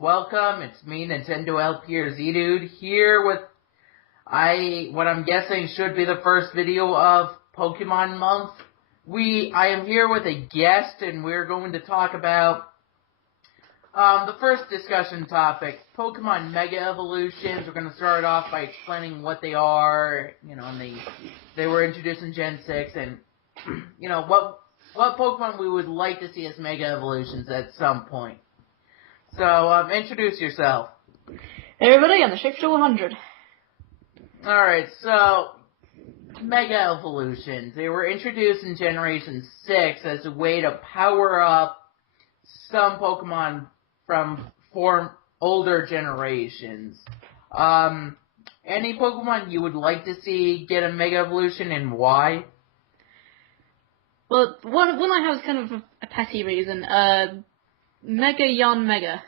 Welcome, it's me, Nintendo LP or Z-Dude, here with what I'm guessing should be the first video of Pokemon Month. I am here with a guest, and we're going to talk about the first discussion topic, Pokemon Mega Evolutions. We're going to start off by explaining what they are, and they were introduced in Gen 6, and, what Pokemon we would like to see as Mega Evolutions at some point. So, introduce yourself. Hey everybody, I'm TheShapeshifter100. Alright, so, Mega Evolutions. They were introduced in Generation 6 as a way to power up some Pokemon from older generations. Any Pokemon you would like to see get a Mega Evolution, and why? Well, one I have is kind of a petty reason. Mega Yarn Mega.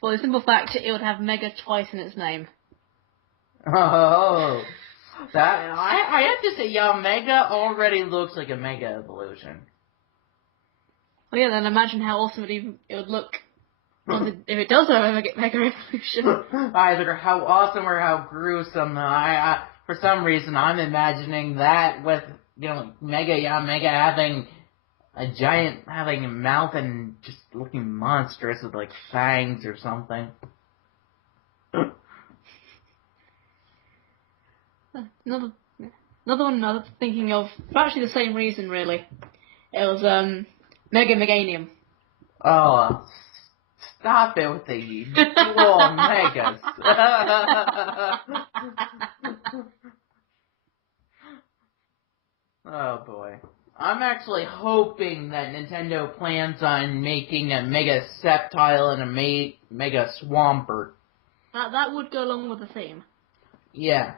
For the simple fact it would have Mega twice in its name. Oh, I have to say, Yarn Mega already looks like a Mega Evolution. Well, yeah, then imagine how awesome it would look if it does have a Mega Evolution. Either how awesome or how gruesome. For some reason, I'm imagining that with, Mega Yarn Mega having a mouth and just looking monstrous with, fangs or something. Another one I was thinking of, for actually the same reason, really. It was, Mega Meganium. Oh, stop it with the dual Megas. Oh, boy. I'm actually hoping that Nintendo plans on making a Mega Sceptile and a Mega Swampert. That would go along with the theme. Yeah.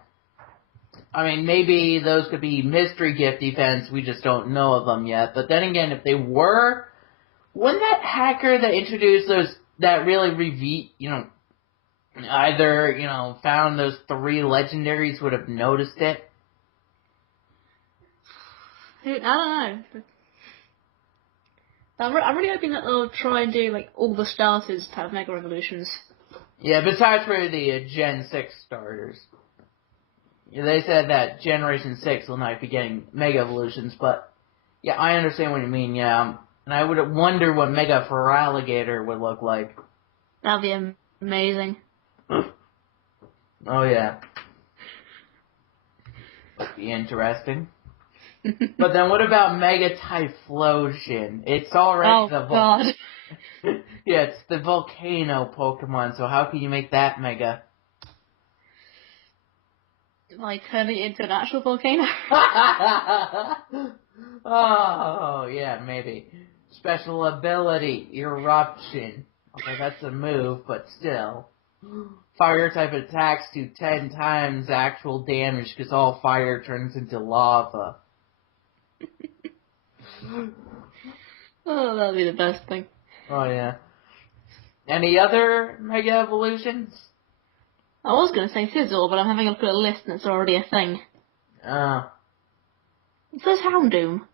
I mean, maybe those could be mystery gift events, we just don't know of them yet. But then again, if they were, wouldn't that hacker that introduced those, that really found those 3 legendaries would have noticed it? I don't know. I'm really hoping that they'll try and do, all the starters to have Mega Evolutions. Yeah, besides for the Gen 6 starters. Yeah, they said that Generation 6 will not be getting Mega Evolutions, but, yeah, I understand what you mean, yeah. And I would wonder what Mega Feraligatr would look like. That'd be amazing. Oh, yeah. Would be interesting. But then what about Mega Typhlosion? It's already God. Yeah, it's the volcano Pokemon, so how can you make that Mega? Turn it into an actual volcano? Oh, yeah, maybe. Special ability, Eruption. Okay, that's a move, but still. Fire type attacks do 10 times actual damage because all fire turns into lava. Oh, that'll be the best thing. Oh, yeah. Any other Mega Evolutions? I was going to say Fizzle, but I'm having a look at a list and it's already a thing. It says Houndoom.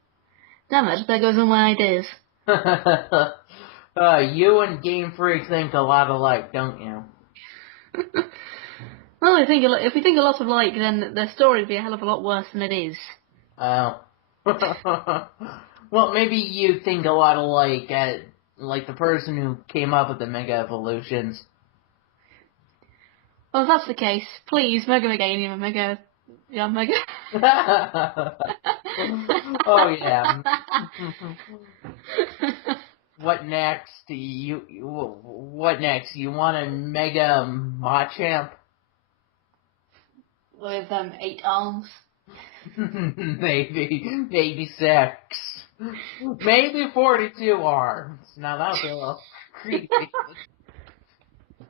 Damn it, there goes all my ideas. You and Game Freak think a lot alike, don't you? Well, if we think a lot alike, then the story would be a hell of a lot worse than it is. Oh. Well, maybe you think a lot alike like the person who came up with the Mega Evolutions. Well, if that's the case, please, Mega Meganium and Mega... Yeah, Mega... Oh, yeah. What next? What next? You want a Mega Machamp? With 8 arms? Maybe 6. Maybe 42 arms. Now that'll be a little creepy.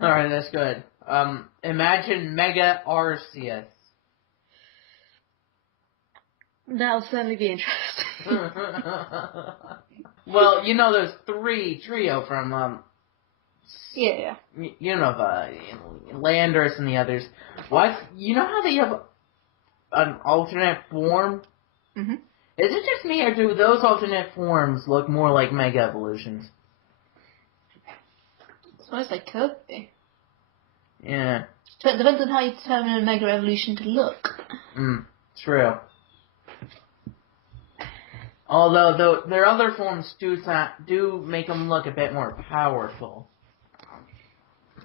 Alright, that's good. Imagine Mega Arceus. That'll certainly be interesting. Well, those 3 trio from, yeah. Landorus and the others. What? You know how they have an alternate form? Mm-hmm. Is it just me, or do those alternate forms look more like Mega Evolutions? suppose they could be. Yeah. But it depends on how you determine a Mega Evolution to look. True. Although their other forms do make them look a bit more powerful.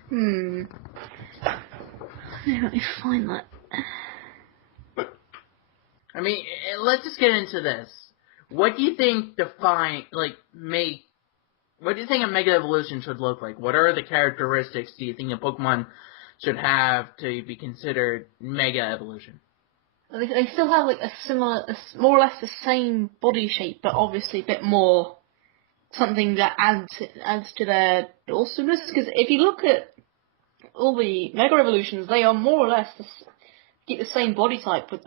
Let me find that. I mean, let's just get into this. What do you think what do you think a Mega Evolution should look like? What are the characteristics do you think a Pokemon should have to be considered Mega Evolution? They still have like a similar, more or less the same body shape, but obviously a bit more something that adds to their awesomeness. Because if you look at all the Mega Evolutions, they are more or less keep the same body type with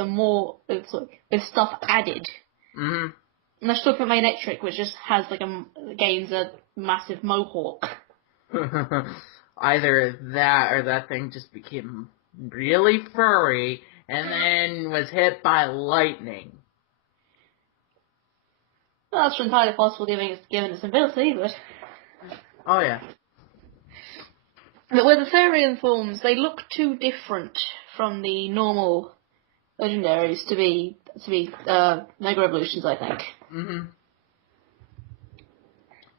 with stuff added. Mm-hmm. And let's talk about Magnetric, which just has gains a massive mohawk. Either that or that thing just became really furry and then was hit by lightning. Well, that's entirely possible given its ability, but... Oh, yeah. But with the Therian forms, they look too different from the normal legendaries to be Mega Evolutions, I think. Mm-hmm.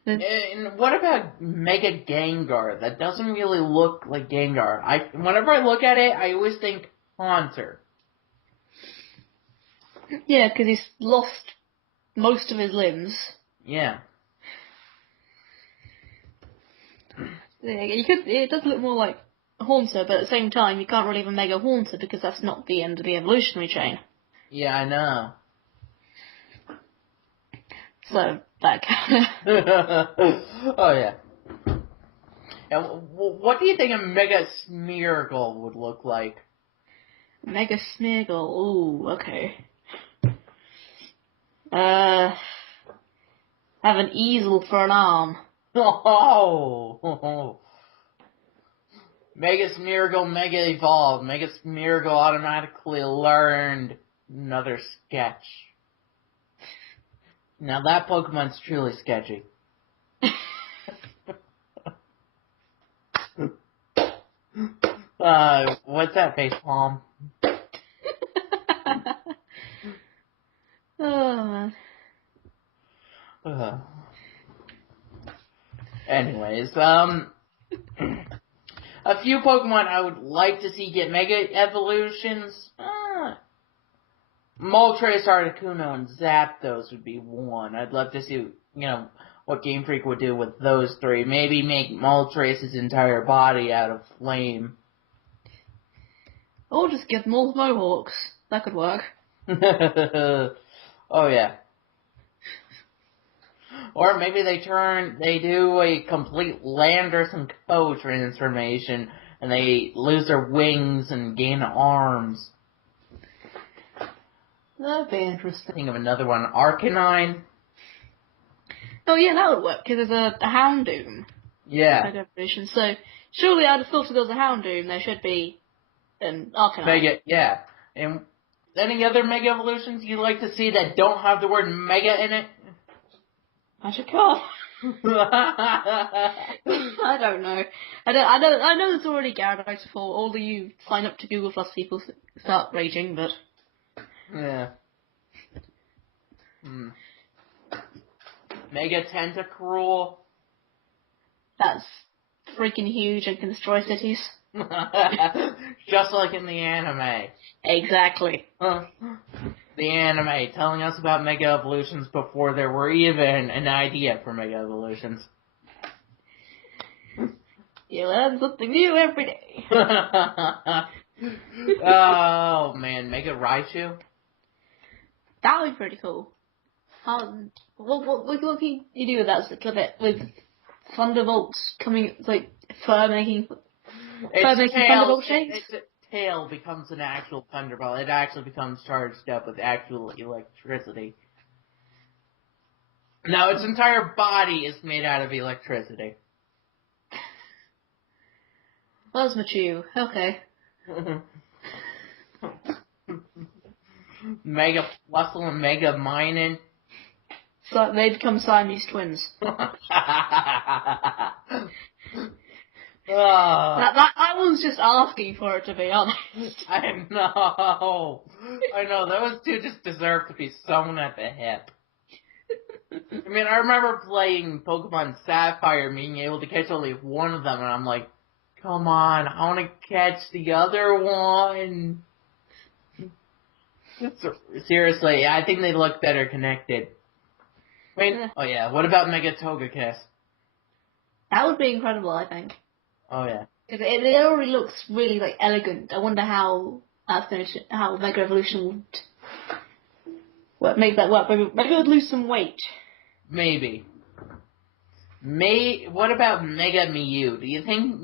And what about Mega Gengar? That doesn't really look like Gengar. Whenever I look at it, I always think Haunter. Yeah, because he's lost most of his limbs. Yeah. It does look more like Haunter, but at the same time, you can't really have a Mega Haunter because that's not the end of the evolutionary chain. Yeah, I know. So, that kind of... Oh, yeah. And what do you think a Mega Smeargle would look like? Mega Smeargle, ooh, okay. Have an easel for an arm. Oh! Mega Smeargle Mega Evolved. Mega Smeargle automatically learned another sketch. Now that Pokemon's truly sketchy. What's that face palm? Oh, man. Anyways, a few Pokemon I would like to see get Mega Evolutions. Moltres, Articuno, and Zapdos would be one. I'd love to see, what Game Freak would do with those three. Maybe make Moltres' entire body out of flame. or just give them all mohawks. That could work. Oh, yeah. Or maybe they do a complete Landorus and Co transformation, and they lose their wings and gain arms. That'd be interesting. Think of another one, Arcanine. Oh yeah, that would work, because there's a Houndoom. Yeah. Mega Evolution. So, surely I'd have thought if there was a Houndoom, there should be an Arcanine. Yeah. And any other Mega Evolutions you'd like to see that don't have the word Mega in it? Magikarp. I don't know. I know there's already Gyarados for all of you sign up to Google Plus people start raging, but... Yeah. Mega Tentacruel. That's freaking huge and can destroy cities. Just like in the anime. Exactly. The anime telling us about Mega Evolutions before there were even an idea for Mega Evolutions. You learn something new every day. Oh man, Mega Raichu? That would be pretty cool. What can you do with that? With Thunderbolts coming, fur-making Thunderbolt shapes? Its tail becomes an actual Thunderbolt. It actually becomes charged up with actual electricity. No, its entire body is made out of electricity. That's Machu. Okay. Mega Flustle and Mega Minun. So they become Siamese twins. That one's just asking for it, to be honest. I know. I know. Those two just deserve to be sewn at the hip. I mean, I remember playing Pokemon Sapphire, being able to catch only one of them, and I'm like, come on, I want to catch the other one. Seriously, I think they look better connected. Wait, oh yeah, what about Mega Togekiss? That would be incredible, I think. Oh yeah. Because it already looks really, like, elegant. I wonder how how Mega Evolution would make that work. Maybe it would lose some weight. Maybe. What about Mega Mew? Do you think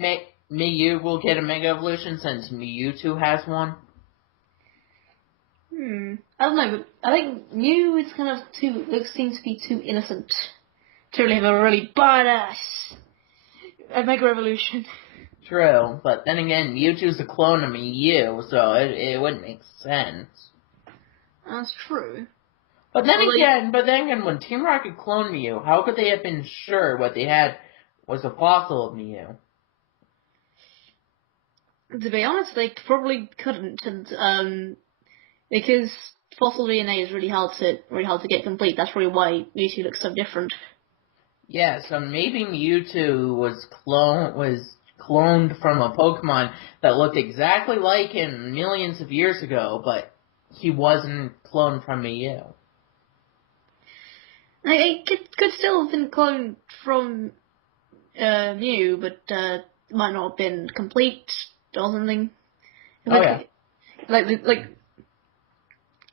Mew will get a Mega Evolution since Mewtwo has one? I don't know, but I think Mew is kind of seems to be too innocent to really have a really badass Mega Evolution. True, but then again, Mewtwo's a clone of Mew, so it wouldn't make sense. That's true. But then again, when Team Rocket cloned Mew, how could they have been sure what they had was a fossil of Mew? To be honest, they probably couldn't, and because fossil DNA is really hard to get complete. That's really why Mewtwo looks so different. Yeah, so maybe Mewtwo was cloned from a Pokemon that looked exactly like him millions of years ago, but he wasn't cloned from Mew. It could still have been cloned from Mew, but it might not have been complete or something. Yeah. Like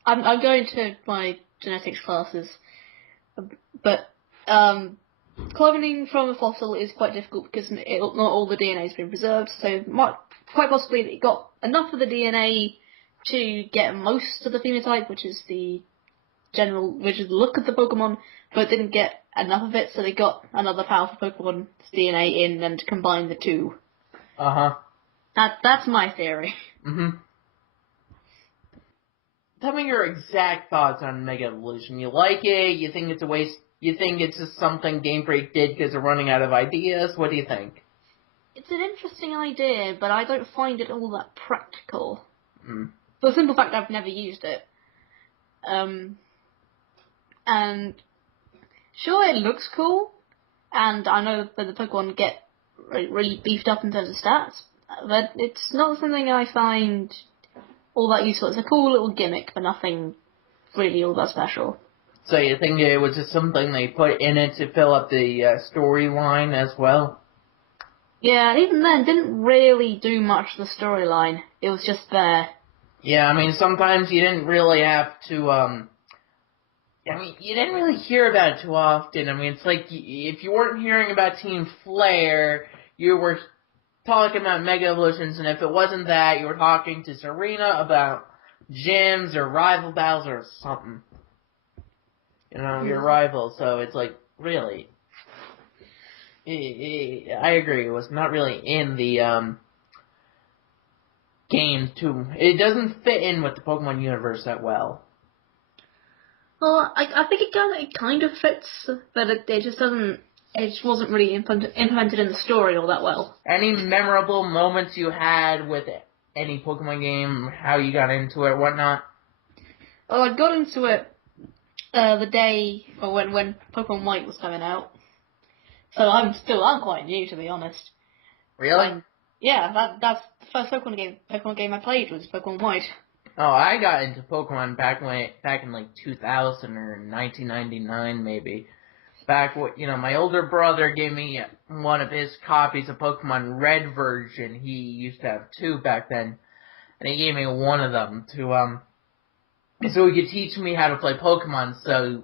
I'm going to my genetics classes, but cloning from a fossil is quite difficult because not all the DNA has been preserved, so quite possibly it got enough of the DNA to get most of the phenotype, which is the look of the Pokemon, but didn't get enough of it, so they got another powerful Pokemon's DNA in and combined the two. Uh-huh. That's my theory. Mm-hmm. Tell me your exact thoughts on Mega Evolution. You like it? You think it's a waste? You think it's just something Game Freak did because they're running out of ideas? What do you think? It's an interesting idea, but I don't find it all that practical. For the simple fact I've never used it. And sure, it looks cool, and I know that the Pokemon get really beefed up in terms of stats, but it's not something I find all that useful. It's a cool little gimmick, but nothing really all that special. So you think it was just something they put in it to fill up the storyline as well? Yeah, and even then, didn't really do much to the storyline. It was just there. Yeah, I mean, sometimes you didn't really have to, you didn't really hear about it too often. I mean, it's like, if you weren't hearing about Team Flare, you were talking about Mega Evolutions, and if it wasn't that, you were talking to Serena about gyms or rival battles or something. You know, your rivals, so it's like, really. I agree, it was not really in the, game too. It doesn't fit in with the Pokemon universe that well. Well, I think it kind of fits, but it just doesn't. It just wasn't really implemented in the story all that well. Any memorable moments you had with any Pokemon game, how you got into it, whatnot? Well, I got into it the day or when Pokemon White was coming out. So I'm quite new, to be honest. Really? Yeah, that's the first Pokemon game I played was Pokemon White. Oh, I got into Pokemon back in like 2000 or 1999 maybe. Back my older brother gave me one of his copies of Pokemon Red version. He used to have two back then, and he gave me one of them to so he could teach me how to play Pokemon. So,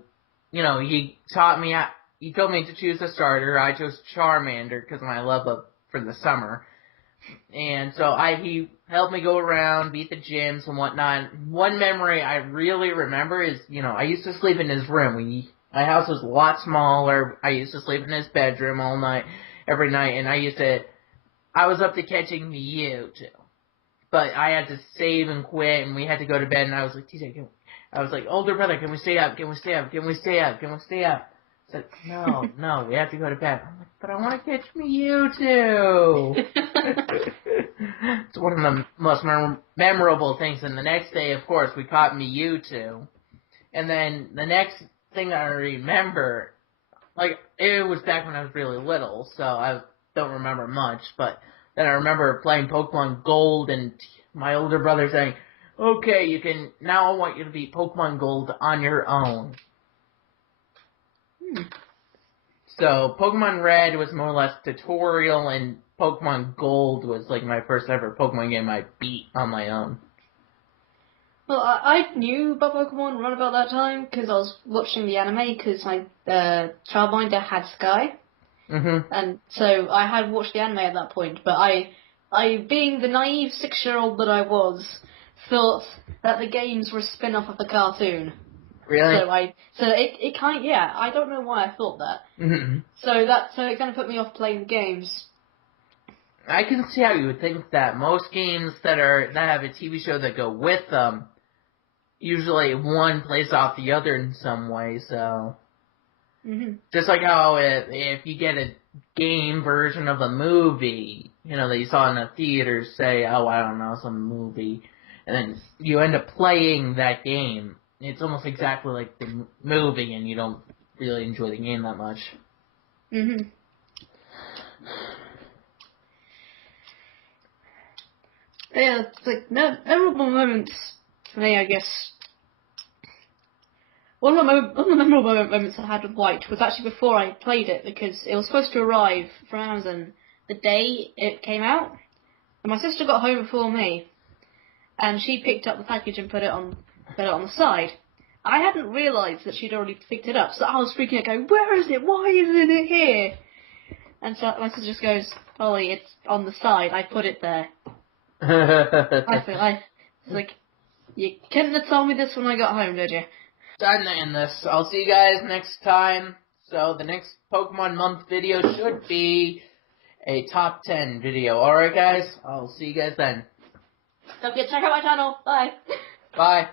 he taught me. He told me to choose a starter. I chose Charmander because of my love for the summer. And so he helped me go around, beat the gyms and whatnot. One memory I really remember is, I used to sleep in his room. My house was a lot smaller. I used to sleep in his bedroom every night, and I was up to catching Mew too. But I had to save and quit, and we had to go to bed, and I was like, TJ, older brother, can we stay up? Can we stay up? Can we stay up? Can we stay up? It's like, no, we have to go to bed. I'm like, but I want to catch Mewtwo. It's one of the most memorable things. And the next day, of course, we caught Mewtwo. And then the next thing I remember, like, it was back when I was really little, so I don't remember much, but then I remember playing Pokemon Gold and my older brother saying, okay, now I want you to beat Pokemon Gold on your own. So, Pokemon Red was more or less tutorial, and Pokemon Gold was like my first ever Pokemon game I beat on my own. Well, I knew about Pokemon around about that time because I was watching the anime because my childminder had Sky. Mm-hmm. And so I had watched the anime at that point, but I being the naive 6-year-old that I was, thought that the games were a spin-off of the cartoon. Really? So it kind I don't know why I thought that. Mm-hmm. So it kind of put me off playing the games. I can see how you would think that. Most games that have a TV show that go with them, usually one plays off the other in some way, so... Mm-hmm. Just like how if you get a game version of a movie, that you saw in a theater, say, oh, I don't know, some movie, and then you end up playing that game, it's almost exactly like the movie, and you don't really enjoy the game that much. Mm-hmm. Yeah, it's like memorable moments for me, I guess. One of the memorable moments I had with White was actually before I played it, because it was supposed to arrive from Amazon the day it came out, and my sister got home before me, and she picked up the package and put it on the side. I hadn't realised that she'd already picked it up, so I was freaking out, going, "Where is it? Why isn't it here?" And so my sister just goes, "Ollie, it's on the side. I put it there." It's like, you couldn't have told me this when I got home, did you? Time to end this. I'll see you guys next time. So the next Pokemon month video should be a top 10 video. Alright guys, I'll see you guys then. Don't forget to check out my channel. Bye. Bye.